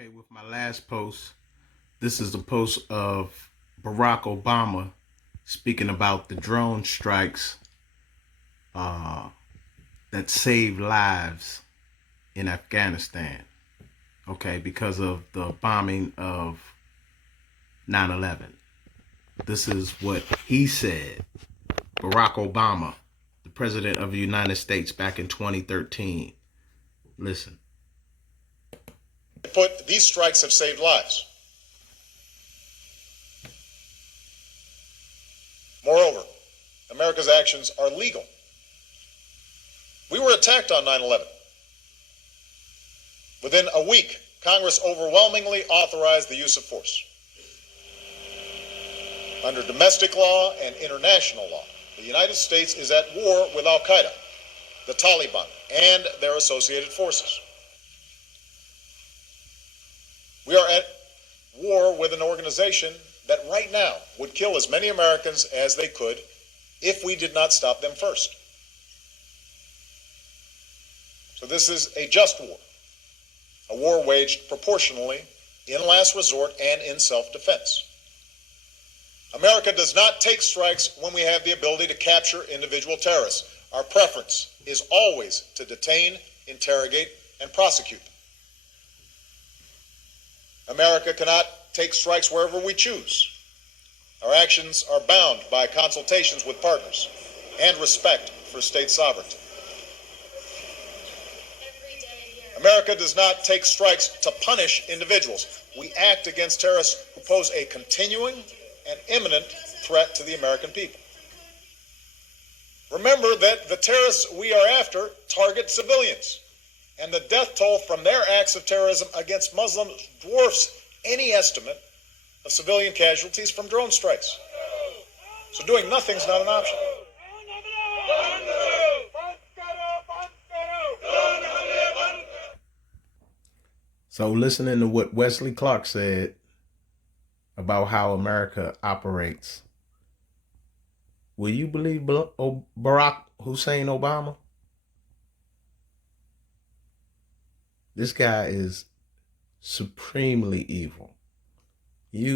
Okay, with my last post, this is a post of Barack Obama speaking about the drone strikes that saved lives in Afghanistan. Okay, because of the bombing of 9/11. This is what he said. Barack Obama, the president of the United States, back in 2013. Listen. These strikes have saved lives. Moreover, America's actions are legal. We were attacked on 9/11. Within a week, Congress overwhelmingly authorized the use of force. Under domestic law and international law, the United States is at war with Al-Qaeda, the Taliban, and their associated forces. We are at war with an organization that right now would kill as many Americans as they could if we did not stop them first. So this is a just war, a war waged proportionally, in last resort, and in self-defense. America does not take strikes when we have the ability to capture individual terrorists. Our preference is always to detain, interrogate, and prosecute them. America cannot take strikes wherever we choose. Our actions are bound by consultations with partners and respect for state sovereignty. America does not take strikes to punish individuals. We act against terrorists who pose a continuing and imminent threat to the American people. Remember that the terrorists we are after target civilians, and the death toll from their acts of terrorism against Muslims dwarfs any estimate of civilian casualties from drone strikes. So doing nothing is not an option. So listening to what Wesley Clark said about how America operates, will you believe Barack Hussein Obama? This guy is supremely evil. He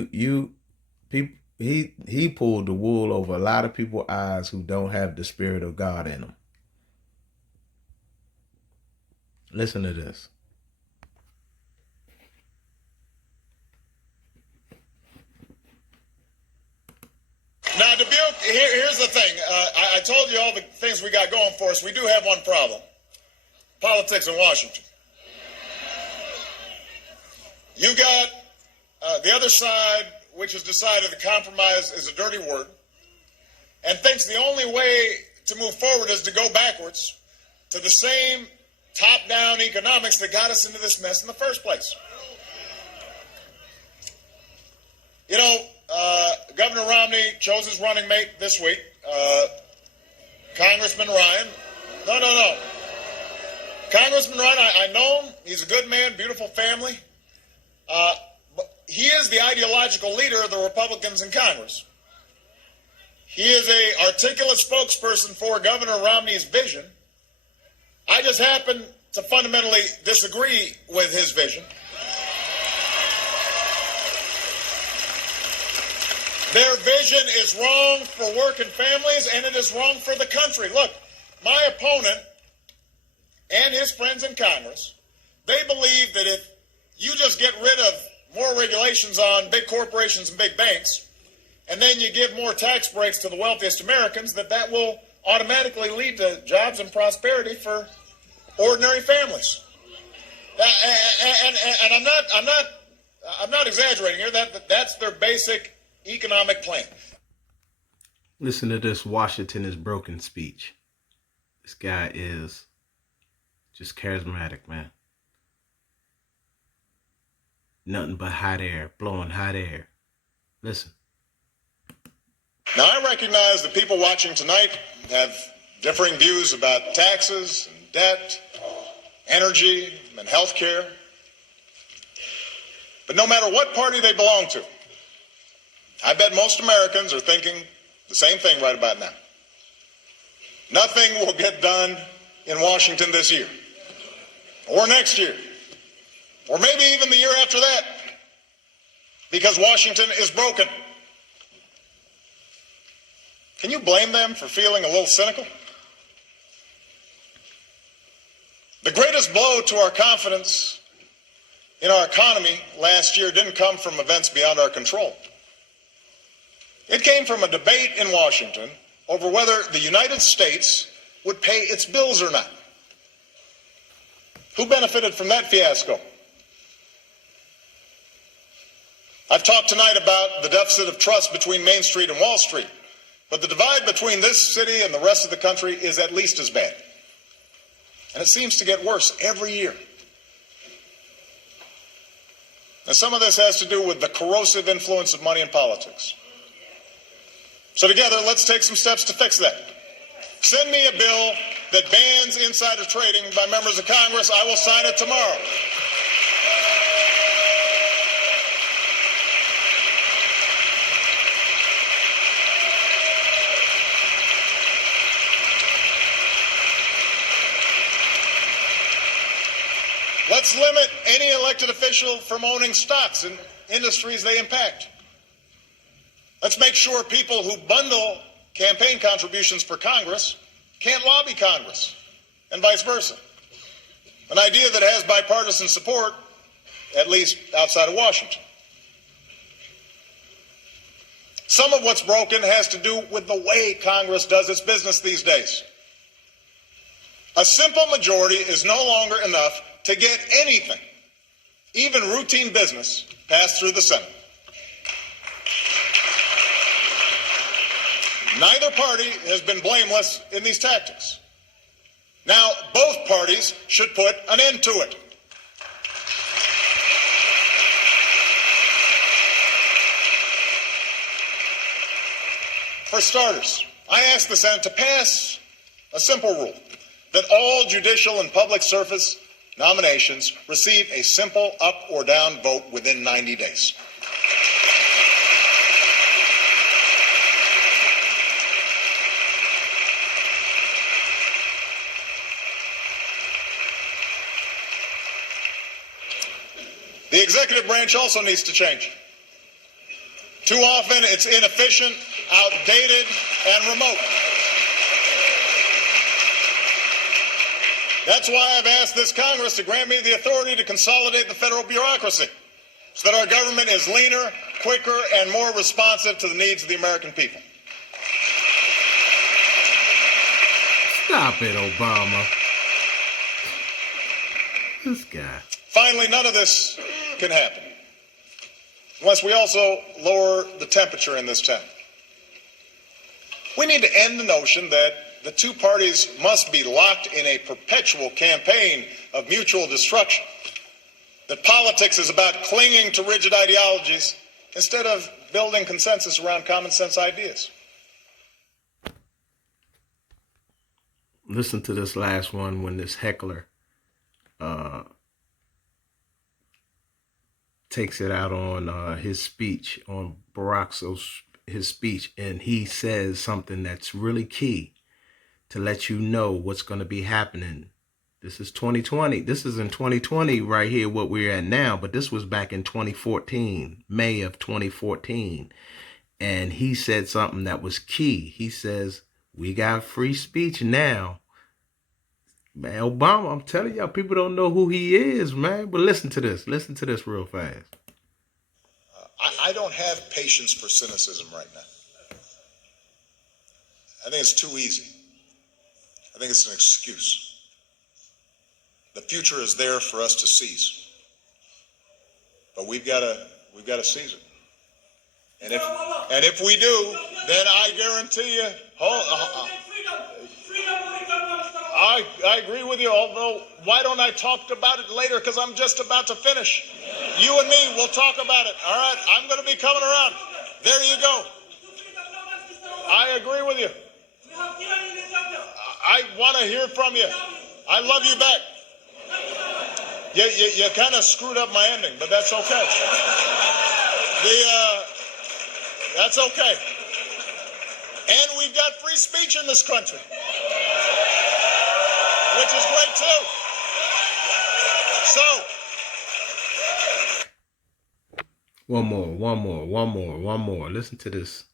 pulled the wool over a lot of people's eyes who don't have the Spirit of God in them. Listen to this. Now, here's the thing. I told you all the things we got going for us. We do have one problem. Politics in Washington. You got the other side, which has decided that compromise is a dirty word, and thinks the only way to move forward is to go backwards to the same top-down economics that got us into this mess in the first place. You know, Governor Romney chose his running mate this week, Congressman Ryan. No. Congressman Ryan, I know him. He's a good man, beautiful family. But he is the ideological leader of the Republicans in Congress. He is an articulate spokesperson for Governor Romney's vision. I just happen to fundamentally disagree with his vision. Their vision is wrong for working families, and it is wrong for the country. Look, my opponent and his friends in Congress, they believe that if you just get rid of more regulations on big corporations and big banks, and then you give more tax breaks to the wealthiest Americans, that will automatically lead to jobs and prosperity for ordinary families. And I'm not exaggerating here. That's their basic economic plan. Listen to this Washington is broken speech. This guy is just charismatic, man. Nothing but hot air, blowing hot air. Listen. Now, I recognize that people watching tonight have differing views about taxes and debt, energy and health care. But no matter what party they belong to, I bet most Americans are thinking the same thing right about now. Nothing will get done in Washington this year or next year or maybe even the year after that, because Washington is broken. Can you blame them for feeling a little cynical? The greatest blow to our confidence in our economy last year didn't come from events beyond our control. It came from a debate in Washington over whether the United States would pay its bills or not. Who benefited from that fiasco? I've talked tonight about the deficit of trust between Main Street and Wall Street, but the divide between this city and the rest of the country is at least as bad. And it seems to get worse every year. Now, some of this has to do with the corrosive influence of money in politics. So together, let's take some steps to fix that. Send me a bill that bans insider trading by members of Congress. I will sign it tomorrow. Let's limit any elected official from owning stocks in industries they impact. Let's make sure people who bundle campaign contributions for Congress can't lobby Congress, and vice versa. An idea that has bipartisan support, at least outside of Washington. Some of what's broken has to do with the way Congress does its business these days. A simple majority is no longer enough to get anything, even routine business, passed through the Senate. Neither party has been blameless in these tactics. Now, both parties should put an end to it. For starters, I ask the Senate to pass a simple rule that all judicial and public service nominations receive a simple up or down vote within 90 days. The executive branch also needs to change. Too often it's inefficient, outdated, and remote. That's why I've asked this Congress to grant me the authority to consolidate the federal bureaucracy so that our government is leaner, quicker, and more responsive to the needs of the American people. Stop it, Obama. This guy. Finally, none of this can happen unless we also lower the temperature in this town. We need to end the notion that the two parties must be locked in a perpetual campaign of mutual destruction, that politics is about clinging to rigid ideologies instead of building consensus around common sense ideas. Listen to this last one when this heckler takes it out on his speech, on his speech, and he says something that's really key to let you know what's going to be happening. This is 2020. This is in 2020 right here, what we're at now, but this was back in 2014, May of 2014. And he said something that was key. He says, we got free speech now. Man, Obama, I'm telling y'all, people don't know who he is, man. But listen to this. Listen to this real fast. I don't have patience for cynicism right now. I think it's too easy. I think it's an excuse. The future is there for us to seize, but we've got to seize it. And if we do, then I guarantee you. I agree with you. Although, why don't I talk about it later? Because I'm just about to finish. You and me, we'll talk about it. All right, I'm going to be coming around. There you go. I agree with you. I want to hear from you. I love you back. You kind of screwed up my ending, but that's okay. That's okay. And we've got free speech in this country, which is great too. So, One more. Listen to this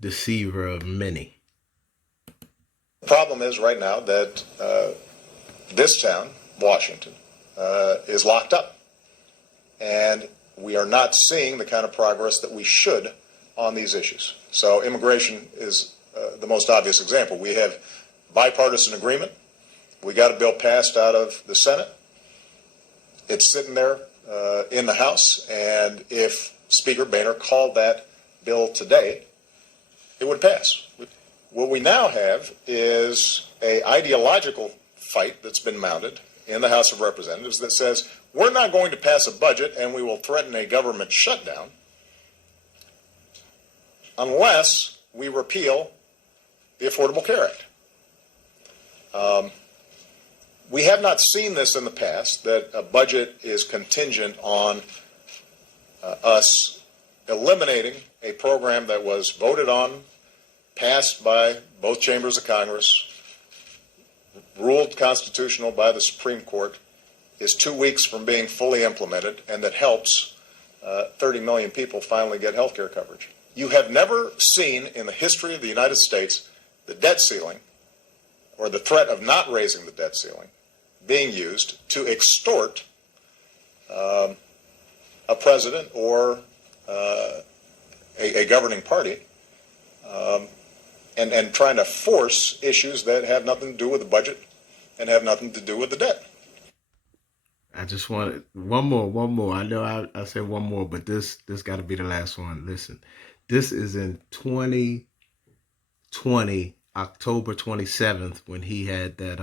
deceiver of many. The problem is right now that this town, Washington, is locked up. And we are not seeing the kind of progress that we should on these issues. So immigration is the most obvious example. We have bipartisan agreement. We got a bill passed out of the Senate. It's sitting there in the House, and if Speaker Boehner called that bill today, it would pass. What we now have is an ideological fight that's been mounted in the House of Representatives that says we're not going to pass a budget and we will threaten a government shutdown unless we repeal the Affordable Care Act. We have not seen this in the past, that a budget is contingent on us eliminating a program that was voted on, passed by both chambers of Congress, ruled constitutional by the Supreme Court, is 2 weeks from being fully implemented, and that helps 30 million people finally get health care coverage. You have never seen in the history of the United States the debt ceiling, or the threat of not raising the debt ceiling, being used to extort a president or a governing party, and trying to force issues that have nothing to do with the budget and have nothing to do with the debt. I just wanted one more. I know I said one more, but this got to be the last one. Listen, this is in 2020, October 27th, when he had that,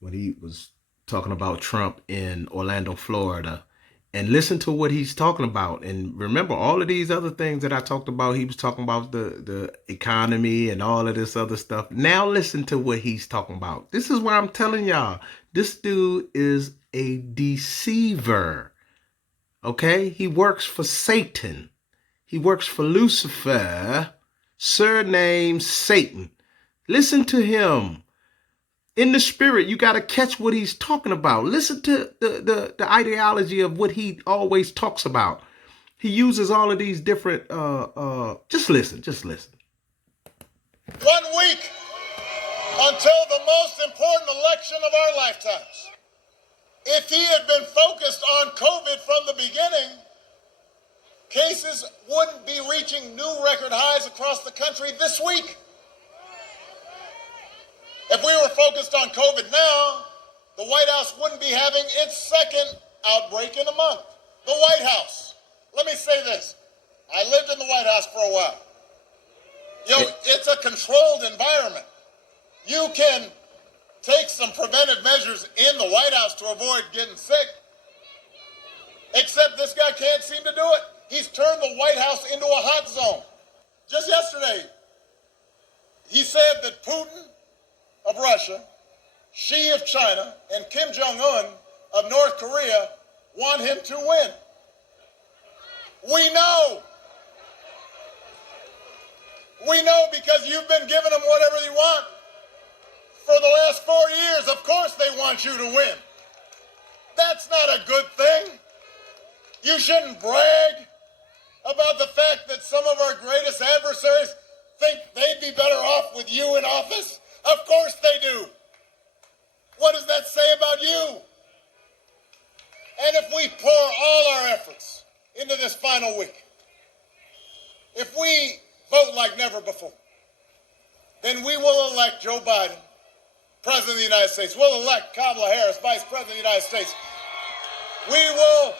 when he was talking about Trump in Orlando, Florida. And listen to what he's talking about. And remember, all of these other things that I talked about, he was talking about the economy and all of this other stuff. Now listen to what he's talking about. This is why I'm telling y'all, this dude is a deceiver. Okay? He works for Satan. He works for Lucifer, surnamed Satan. Listen to him. In the spirit, you got to catch what he's talking about. Listen to the ideology of what he always talks about. He uses all of these different, just listen. 1 week until the most important election of our lifetimes. If he had been focused on COVID from the beginning, cases wouldn't be reaching new record highs across the country this week. If we were focused on COVID now, the White House wouldn't be having its second outbreak in a month. The White House. Let me say this. I lived in the White House for a while. It's a controlled environment. You can take some preventive measures in the White House to avoid getting sick, except this guy can't seem to do it. He's turned the White House into a hot zone. Just yesterday, he said that Putin of Russia, Xi of China, and Kim Jong-un of North Korea want him to win. We know. We know because you've been giving them whatever you want. For the last 4 years, of course they want you to win. That's not a good thing. You shouldn't brag about the fact that some of our greatest adversaries think they'd be better off with you in office. Of course they do. What does that say about you? And if we pour all our efforts into this final week, if we vote like never before, then we will elect Joe Biden, President of the United States. We'll elect Kamala Harris, Vice President of the United States. We will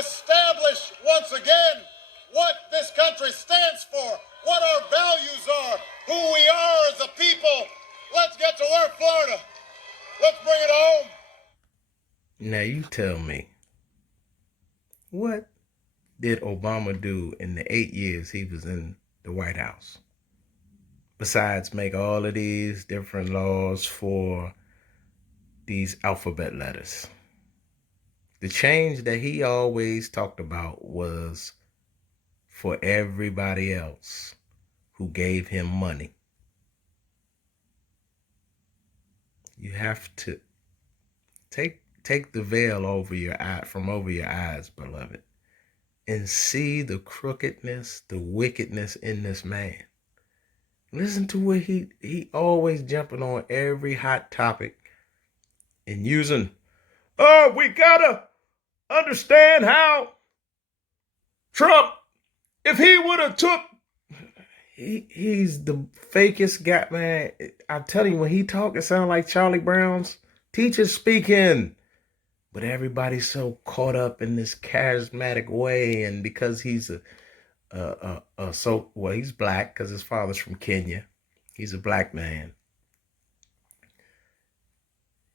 establish once again what this country stands for, what our values are, who we are as a people. Let's get to work, Florida. Let's bring it home. Now you tell me, what did Obama do in the 8 years he was in the White House? Besides make all of these different laws for these alphabet letters. The change that he always talked about was for everybody else who gave him money. You have to take take the veil over your eye, from over your eyes, beloved, and see the crookedness, the wickedness in this man. Listen to what he always jumping on every hot topic and using, oh, we gotta understand how Trump, if he would have took, he's the fakest guy, man. I'm telling you, when he talk, it sounds like Charlie Brown's teacher speaking. But everybody's so caught up in this charismatic way, and because he's he's black because his father's from Kenya. He's a black man.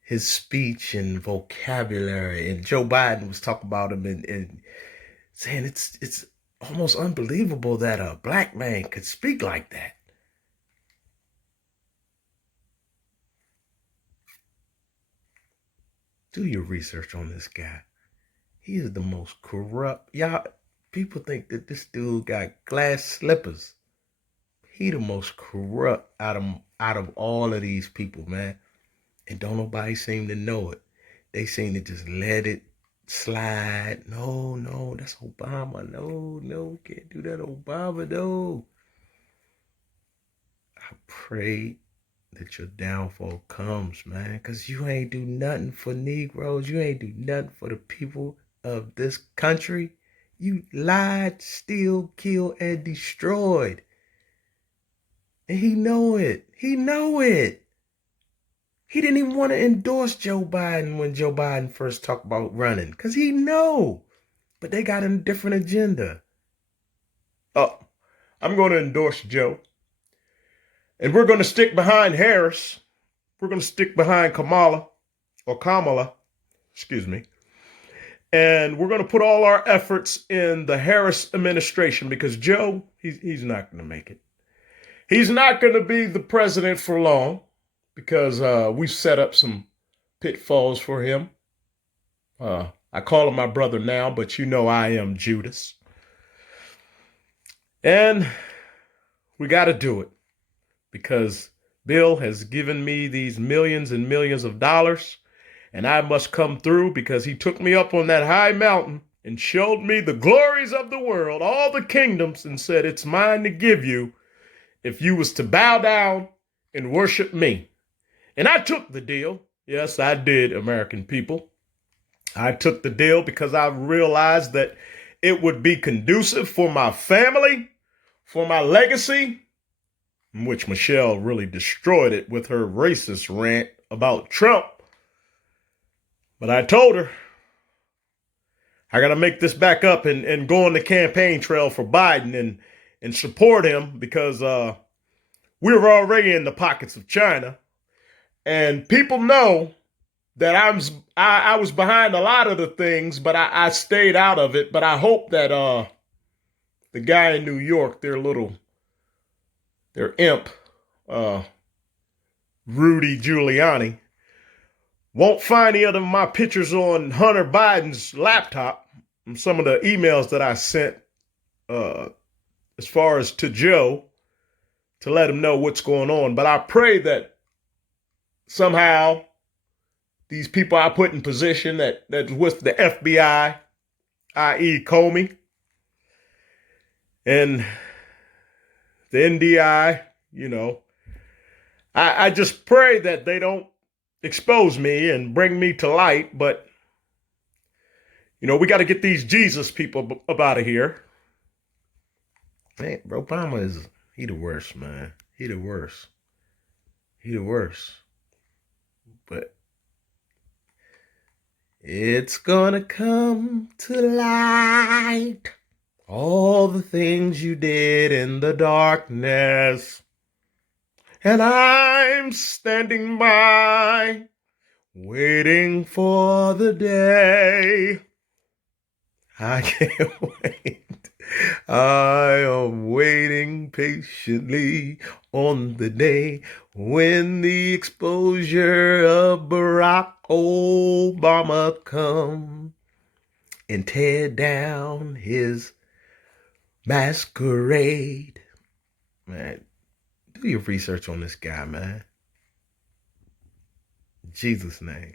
His speech and vocabulary, and Joe Biden was talking about him and saying it's almost unbelievable that a black man could speak like that. Do your research on this guy. He is the most corrupt. Y'all, people think that this dude got glass slippers. He the most corrupt out of all of these people, man. And don't nobody seem to know it. They seem to just let it slide. No, that's Obama. No, can't do that, Obama, no. I pray that your downfall comes, man, because you ain't do nothing for Negroes. You ain't do nothing for the people of this country. You lied, steal, killed, and destroyed. And he know it. He know it. He didn't even want to endorse Joe Biden when Joe Biden first talked about running, because he know. But they got a different agenda. Oh, I'm going to endorse Joe. And we're going to stick behind Harris. We're going to stick behind Kamala. Excuse me. And we're going to put all our efforts in the Harris administration because Joe, he's not going to make it. He's not going to be the president for long because we've set up some pitfalls for him. I call him my brother now, but you know I am Judas. And we got to do it because Bill has given me these millions and millions of dollars, and I must come through because he took me up on that high mountain and showed me the glories of the world, all the kingdoms, and said, it's mine to give you if you was to bow down and worship me. And I took the deal. Yes, I did, American people. I took the deal because I realized that it would be conducive for my family, for my legacy, which Michelle really destroyed it with her racist rant about Trump. But I told her, I got to make this back up and go on the campaign trail for Biden and support him because we're already in the pockets of China. And people know that I was behind a lot of the things, but I stayed out of it. But I hope that the guy in New York, their imp, Rudy Giuliani, won't find any of my pictures on Hunter Biden's laptop and some of the emails that I sent as far as to Joe to let him know what's going on. But I pray that somehow these people I put in position that's with the FBI, i.e. Comey, and the NDI, I just pray that they don't expose me and bring me to light. But, we got to get these Jesus people up out of here. Man, Obama he the worst, man. He the worst. But it's gonna come to light, all the things you did in the darkness. And I'm standing by, waiting for the day. I can't wait. I am waiting patiently on the day when the exposure of Barack Obama come and tear down his masquerade. Man, do your research on this guy, man. In Jesus' name.